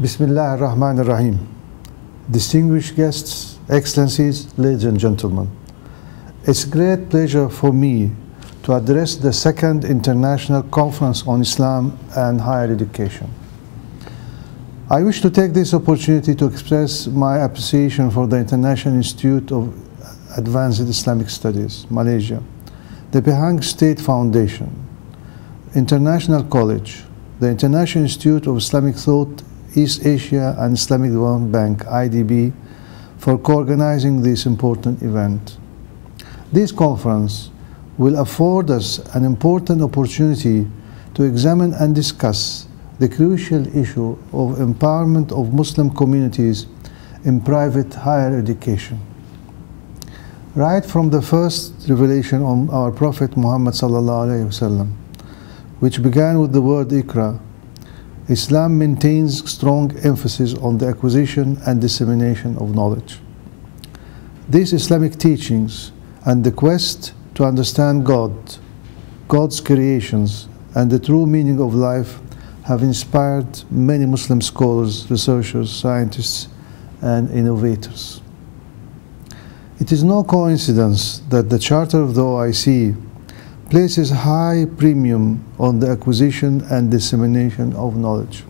Bismillah ar-Rahman ar-Rahim. Distinguished guests, Excellencies, ladies and gentlemen. It's a great pleasure for me to address the second International Conference on Islam and Higher Education. I wish to take this opportunity to express my appreciation for the International Institute of Advanced Islamic Studies, Malaysia, the Pahang State Foundation, International College, the International Institute of Islamic Thought, East Asia and Islamic Development Bank, IDB, for co-organizing this important event. This conference will afford us an important opportunity to examine and discuss the crucial issue of empowerment of Muslim communities in private higher education. Right from the first revelation on our Prophet Muhammad ﷺ, which began with the word Iqra, Islam maintains strong emphasis on the acquisition and dissemination of knowledge. These Islamic teachings and the quest to understand God, God's creations, and the true meaning of life have inspired many Muslim scholars, researchers, scientists, and innovators. It is no coincidence that the Charter of the OIC places high premium on the acquisition and dissemination of knowledge.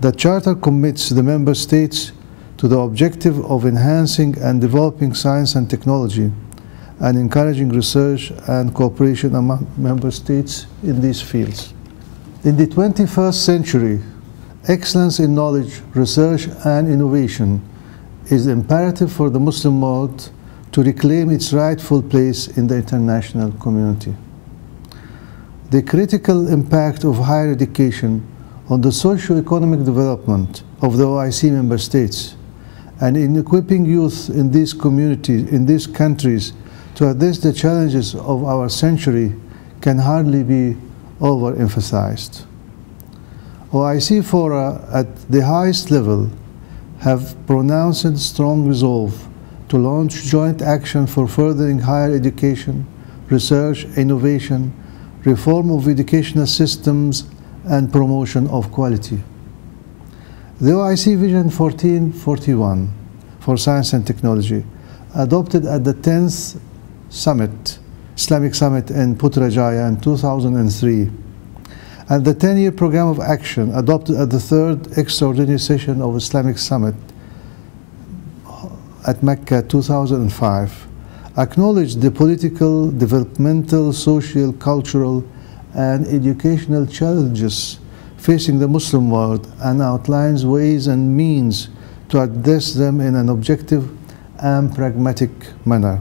The Charter commits the member states to the objective of enhancing and developing science and technology and encouraging research and cooperation among member states in these fields. In the 21st century, excellence in knowledge, research, and innovation is imperative for the Muslim world to reclaim its rightful place in the international community. The critical impact of higher education on the socio-economic development of the OIC member states and in equipping youth in these communities, in these countries, to address the challenges of our century can hardly be overemphasized. OIC fora at the highest level have pronounced strong resolve to launch joint action for furthering higher education, research, innovation, reform of educational systems, and promotion of quality. The OIC Vision 1441 for Science and Technology, adopted at the 10th Summit, Islamic Summit in Putrajaya in 2003, and the 10-year Program of Action adopted at the 3rd Extraordinary Session of Islamic Summit at Mecca 2005, acknowledged the political, developmental, social, cultural, and educational challenges facing the Muslim world and outlines ways and means to address them in an objective and pragmatic manner.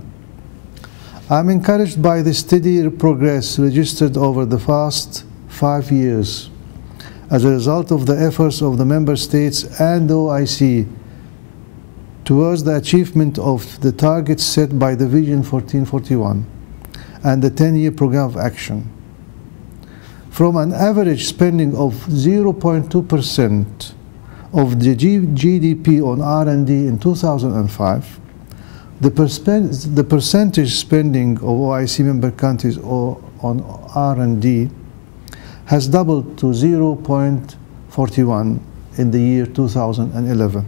I am encouraged by the steady progress registered over the past 5 years as a result of the efforts of the member states and the OIC towards the achievement of the targets set by the Vision 1441 and the 10-year Program of Action. From an average spending of 0.2% of the GDP on R&D in 2005, the percentage spending of OIC member countries on R&D has doubled to 0.41 in the year 2011.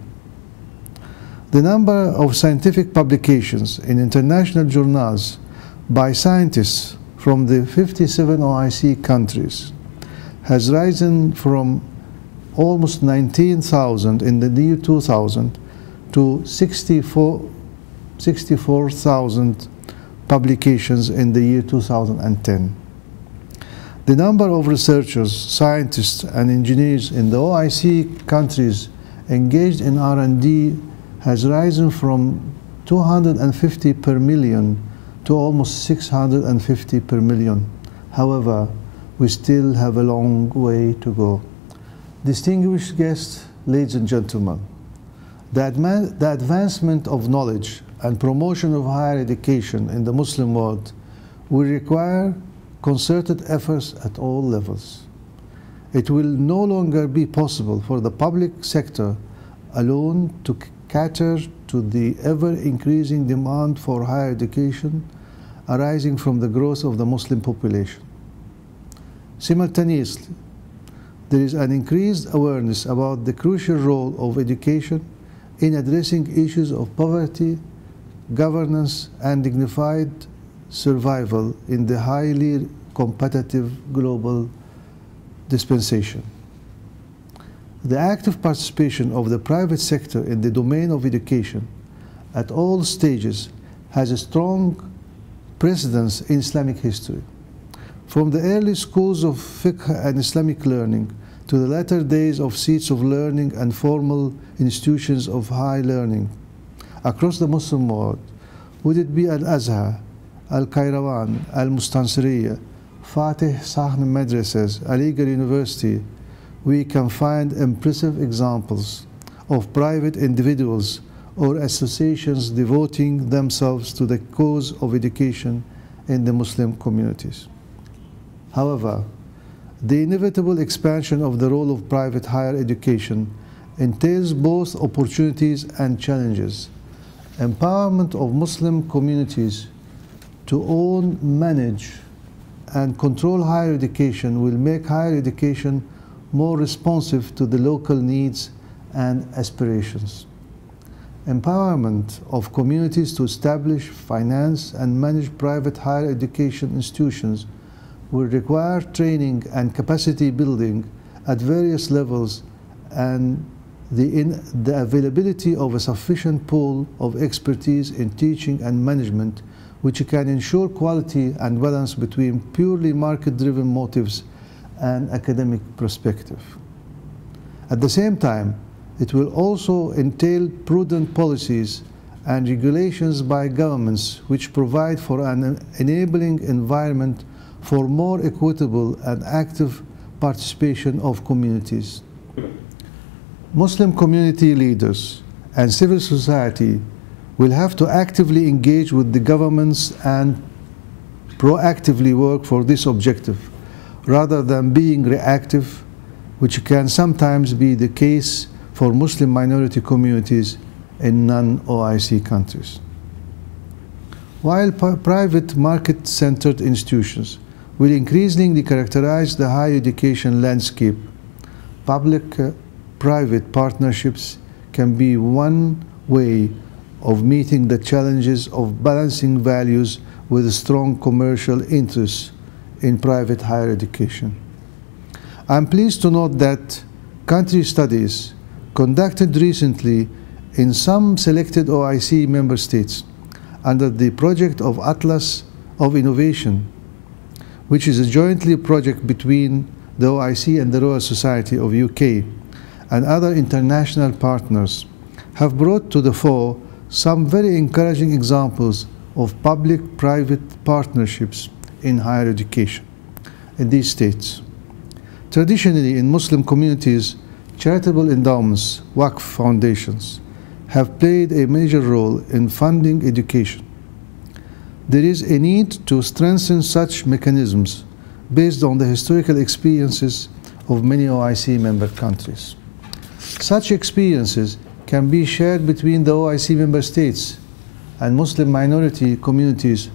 The number of scientific publications in international journals by scientists from the 57 OIC countries has risen from almost 19,000 in the year 2000 to 64,000 publications in the year 2010. The number of researchers, scientists, and engineers in the OIC countries engaged in R&D has risen from 250 per million to almost 650 per million. However, we still have a long way to go. Distinguished guests, ladies and gentlemen, the advancement of knowledge and promotion of higher education in the Muslim world will require concerted efforts at all levels. It will no longer be possible for the public sector alone to cater to the ever-increasing demand for higher education arising from the growth of the Muslim population. Simultaneously, there is an increased awareness about the crucial role of education in addressing issues of poverty, governance, and dignified survival in the highly competitive global dispensation. The active participation of the private sector in the domain of education at all stages has a strong precedence in Islamic history. From the early schools of fiqh and Islamic learning to the latter days of seats of learning and formal institutions of high learning across the Muslim world, would it be Al-Azhar, Al-Qayrawan, Al-Mustansiriya, Fatih Sahn Madrasas, Aligarh University, we can find impressive examples of private individuals or associations devoting themselves to the cause of education in the Muslim communities. However, the inevitable expansion of the role of private higher education entails both opportunities and challenges. Empowerment of Muslim communities to own, manage, and control higher education will make higher education more responsive to the local needs and aspirations. Empowerment of communities to establish, finance, and manage private higher education institutions will require training and capacity building at various levels and the availability of a sufficient pool of expertise in teaching and management which can ensure quality and balance between purely market-driven motives and academic perspective. At the same time, it will also entail prudent policies and regulations by governments which provide for an enabling environment for more equitable and active participation of communities. Muslim community leaders and civil society will have to actively engage with the governments and proactively work for this objective, rather than being reactive, which can sometimes be the case for Muslim minority communities in non-OIC countries. While private market-centered institutions will increasingly characterize the higher education landscape, public-private partnerships can be one way of meeting the challenges of balancing values with strong commercial interests in private higher education. I'm pleased to note that country studies conducted recently in some selected OIC member states under the project of Atlas of Innovation, which is a jointly project between the OIC and the Royal Society of UK and other international partners, have brought to the fore some very encouraging examples of public-private partnerships in higher education in these states. Traditionally, in Muslim communities, charitable endowments, Waqf foundations, have played a major role in funding education. There is a need to strengthen such mechanisms based on the historical experiences of many OIC member countries. Such experiences can be shared between the OIC member states and Muslim minority communities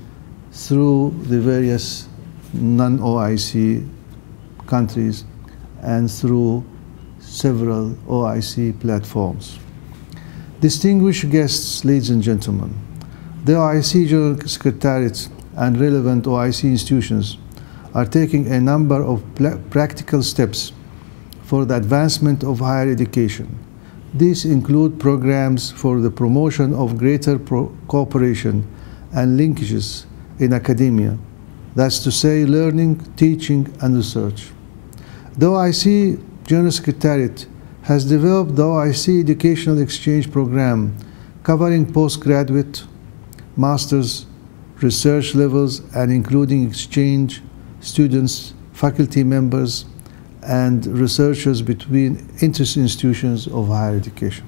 through the various non-OIC countries and through several OIC platforms. Distinguished guests, ladies and gentlemen, the OIC General Secretariat and relevant OIC institutions are taking a number of practical steps for the advancement of higher education. These include programs for the promotion of greater cooperation and linkages in academia, that's to say learning, teaching, and research. The OIC General Secretariat has developed the OIC Educational Exchange Program covering postgraduate, master's, research levels, and including exchange students, faculty members, and researchers between interest institutions of higher education.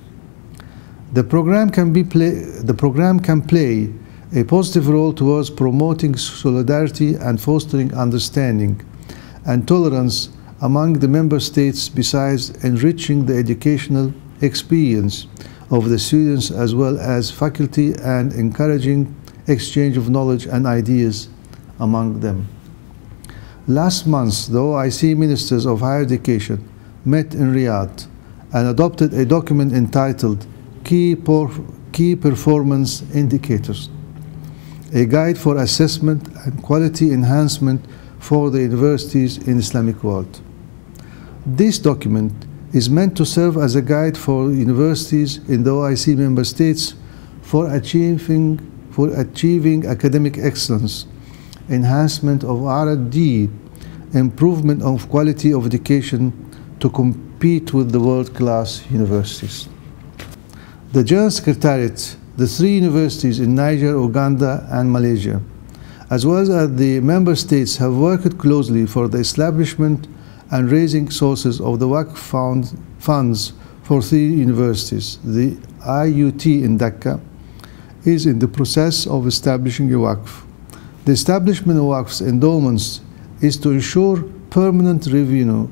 The program can play a positive role towards promoting solidarity and fostering understanding and tolerance among the member states, besides enriching the educational experience of the students as well as faculty and encouraging exchange of knowledge and ideas among them. Last month, the OIC Ministers of Higher Education met in Riyadh and adopted a document entitled Key Performance Indicators, a guide for assessment and quality enhancement for the universities in the Islamic world. This document is meant to serve as a guide for universities in the OIC member states for achieving academic excellence, enhancement of R&D, improvement of quality of education to compete with the world-class universities. The General Secretariat, the 3 universities in Niger, Uganda, and Malaysia, as well as the member states, have worked closely for the establishment and raising sources of the Waqf funds for 3 universities. The IUT in Dhaka is in the process of establishing a Waqf. The establishment of Waqf's endowments is to ensure permanent revenue.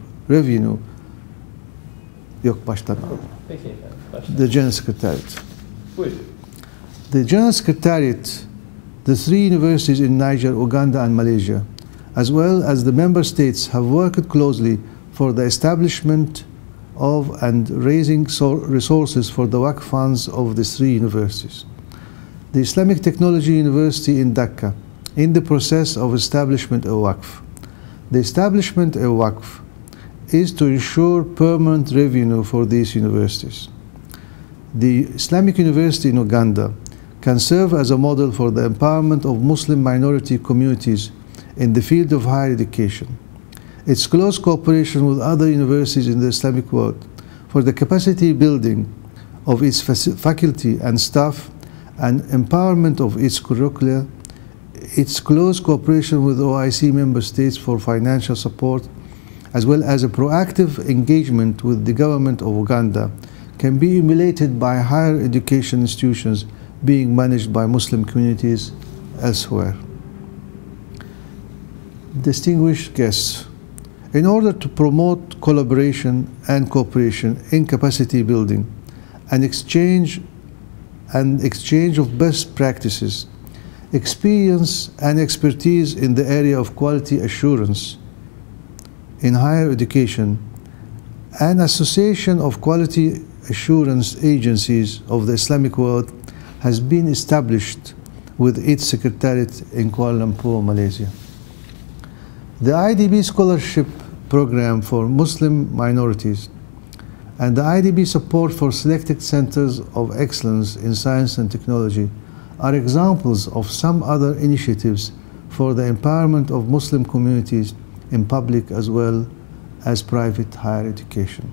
The General Secretariat. The General Secretariat, the 3 universities in Niger, Uganda, and Malaysia, as well as the member states, have worked closely for the establishment of and raising resources for the Waqf funds of the 3 universities. The Islamic Technology University in Dhaka, in the process of establishment of Waqf. The establishment of Waqf is to ensure permanent revenue for these universities. The Islamic University in Uganda can serve as a model for the empowerment of Muslim minority communities in the field of higher education. Its close cooperation with other universities in the Islamic world for the capacity building of its faculty and staff and empowerment of its curricula, its close cooperation with OIC member states for financial support, as well as a proactive engagement with the government of Uganda, can be emulated by higher education institutions being managed by Muslim communities elsewhere. Distinguished guests, in order to promote collaboration and cooperation in capacity building and exchange of best practices, experience and expertise in the area of quality assurance in higher education, an association of quality assurance agencies of the Islamic world has been established with its secretariat in Kuala Lumpur, Malaysia. The IDB Scholarship Program for Muslim minorities and the IDB support for selected centers of excellence in science and technology are examples of some other initiatives for the empowerment of Muslim communities in public as well as private higher education.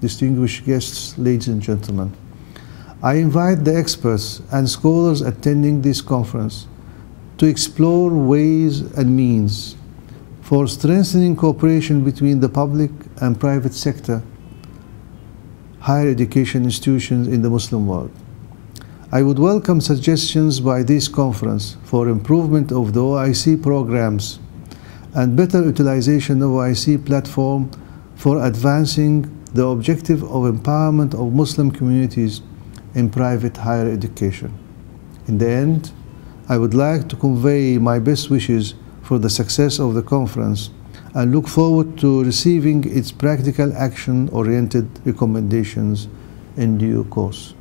Distinguished guests, ladies and gentlemen, I invite the experts and scholars attending this conference to explore ways and means for strengthening cooperation between the public and private sector higher education institutions in the Muslim world. I would welcome suggestions by this conference for improvement of the OIC programs and better utilization of OIC platform for advancing the objective of empowerment of Muslim communities in private higher education. In the end, I would like to convey my best wishes for the success of the conference and look forward to receiving its practical action-oriented recommendations in due course.